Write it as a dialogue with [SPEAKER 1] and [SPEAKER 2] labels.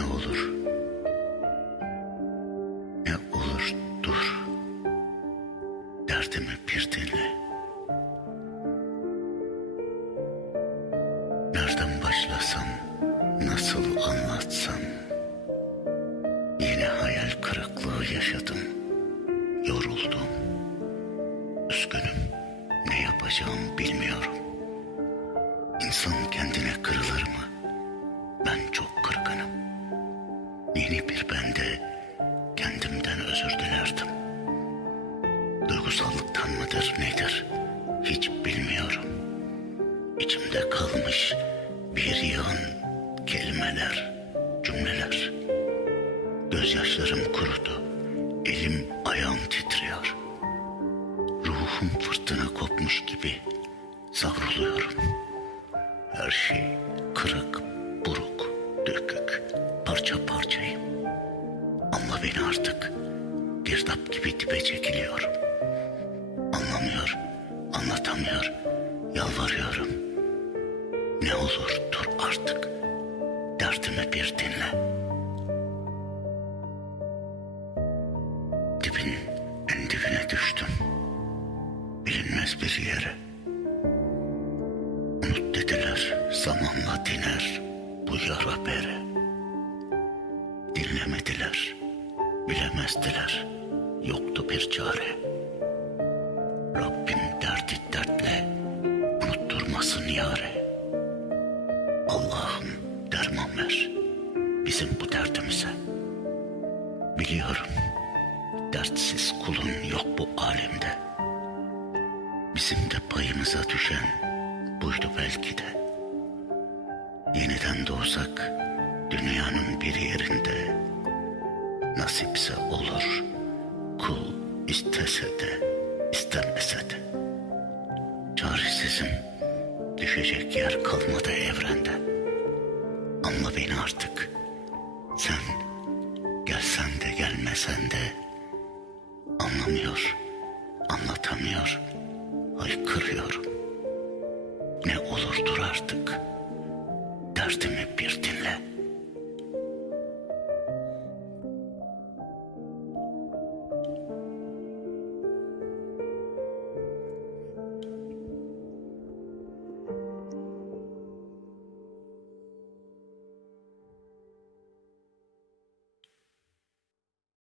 [SPEAKER 1] olur. Ne olur dur. Derdimi bir dinle. Nereden başlasam, nasıl anlatsam. Yine hayal kırıklığı yaşadım. Yoruldum. Üzgünüm. Ne yapacağımı bilmiyorum. İnsan kendine kırılır mı? Ben çok kırgınım. Yeni bir bende kendimden özür dilerdim. Duygusallıktan mıdır nedir hiç bilmiyorum. İçimde kalmış bir yığın kelimeler, cümleler. Gözyaşlarım kurudu, elim ayağım titriyor. Ruhum fırtına kopmuş gibi savruluyorum. Her şey kırık, buruk, dökük, parça parçayım. Ama beni artık girdap gibi dibe çekiliyorum. Anlamıyor, anlatamıyor, yalvarıyorum. Ne olur dur artık, derdimi bir dinle. Dibin en dibine düştüm. Bilinmez bir yere. Unut dediler, zamanla diner bu yara bere. Dinlemediler, bilemezdiler, yoktu bir çare. Rabbim derdi dertle, unutturmasın yare. Allah'ım derman ver, bizim bu derdimize. Biliyorum, dertsiz kulun yok bu alemde. Bizim de payımıza düşen buydu belki de. Yeniden doğsak dünyanın bir yerinde nasipse olur kul istese de istemese de. Çaresizim düşecek yer kalmadı evrende. Ama beni artık sen gelsen de gelmesen de anlamıyor, anlatamıyor, haykırıyorum. Ne olur dur artık, derdimi bir dinle.